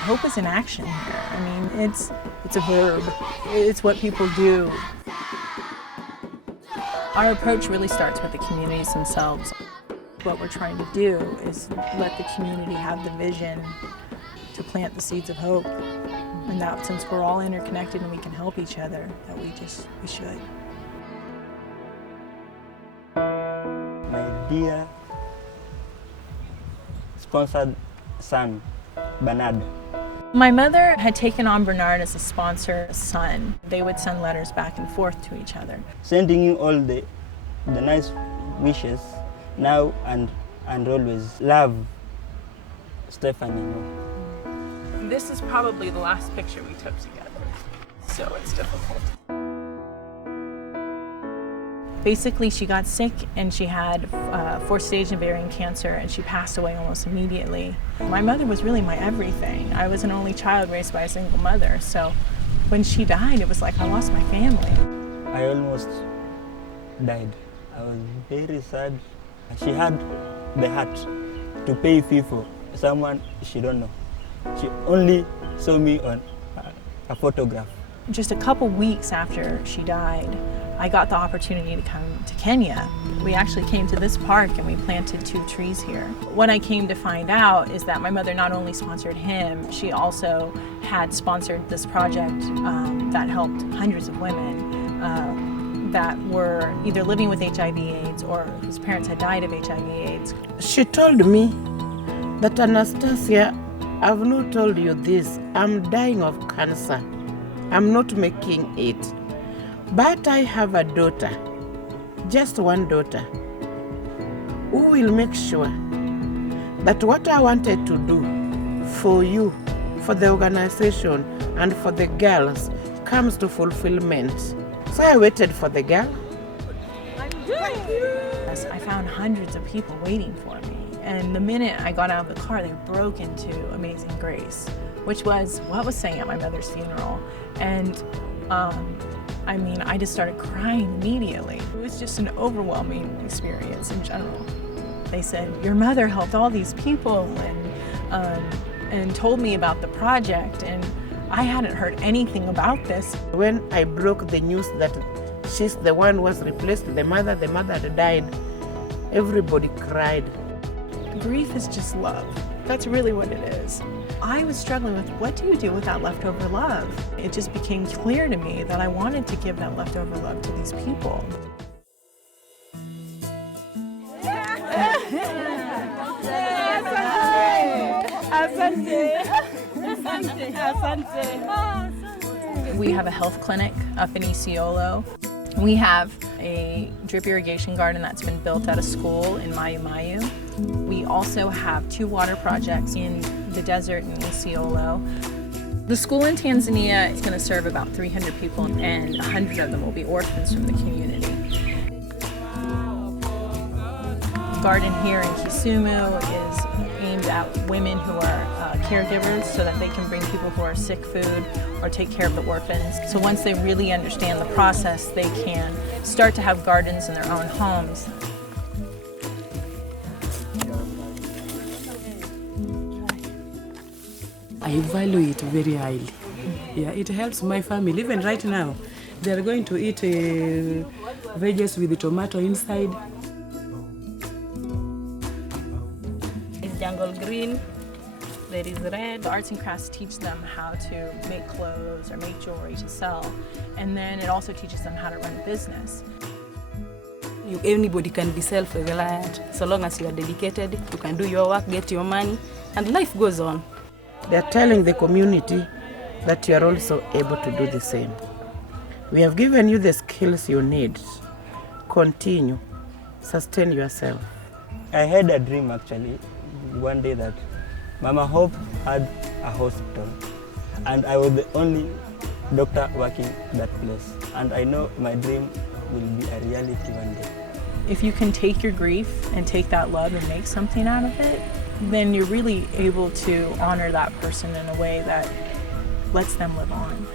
Hope is an action here. I mean, it's a verb. It's what people do. Our approach really starts with the communities themselves. What we're trying to do is let the community have the vision to plant the seeds of hope. And that since we're all interconnected and we can help each other, that we should. My dear sponsored son, Bernard. My mother had taken on Bernard as a sponsor son. They would send letters back and forth to each other. Sending you all the nice wishes now and always. Love, Stephanie. This is probably the last picture we took together, so it's difficult. Basically, she got sick and she had fourth-stage ovarian cancer and she passed away almost immediately. My mother was really my everything. I was an only child raised by a single mother, so when she died, it was like I lost my family. I almost died. I was very sad. She had the heart to pay fee for someone she don't know. She only saw me on a photograph. Just a couple weeks after she died, I got the opportunity to come to Kenya. We actually came to this park and we planted 2 trees here. What I came to find out is that my mother not only sponsored him, she also had sponsored this project that helped hundreds of women that were either living with HIV/AIDS or whose parents had died of HIV/AIDS. She told me that, Anastasia, I've not told you this. I'm dying of cancer. I'm not making it. But I have a daughter, just one daughter, who will make sure that what I wanted to do for you, for the organization, and for the girls comes to fulfillment. So I waited for the girl. I found hundreds of people waiting for me. And the minute I got out of the car, they broke into Amazing Grace, which was what was sang at my mother's funeral. And I just started crying immediately. It was just an overwhelming experience in general. They said, your mother helped all these people and told me about the project, and I hadn't heard anything about this. When I broke the news that she's the one who was replaced the mother had died, everybody cried. Grief is just love. That's really what it is. I was struggling with, what do you do with that leftover love? It just became clear to me that I wanted to give that leftover love to these people. We have a health clinic up in Isiolo. We have a drip irrigation garden that's been built at a school in Mayu Mayu. We also have 2 water projects in the desert in Isiolo. The school in Tanzania is going to serve about 300 people, and 100 of them will be orphans from the community. The garden here in Kisumu is aimed at women who are caregivers so that they can bring people who are sick food or take care of the orphans. So once they really understand the process, they can start to have gardens in their own homes. I value it very highly. Yeah, it helps my family. Even right now, they're going to eat veggies with the tomato inside. It's jungle green. There is red. The arts and crafts teach them how to make clothes or make jewelry to sell. And then it also teaches them how to run a business. Anybody can be self-reliant. So long as you are dedicated, you can do your work, get your money, and life goes on. They're telling the community that you are also able to do the same. We have given you the skills you need. Continue. Sustain yourself. I had a dream actually, one day that Mama Hope had a hospital and I was the only doctor working that place. And I know my dream will be a reality one day. If you can take your grief and take that love and make something out of it, then you're really able to honor that person in a way that lets them live on.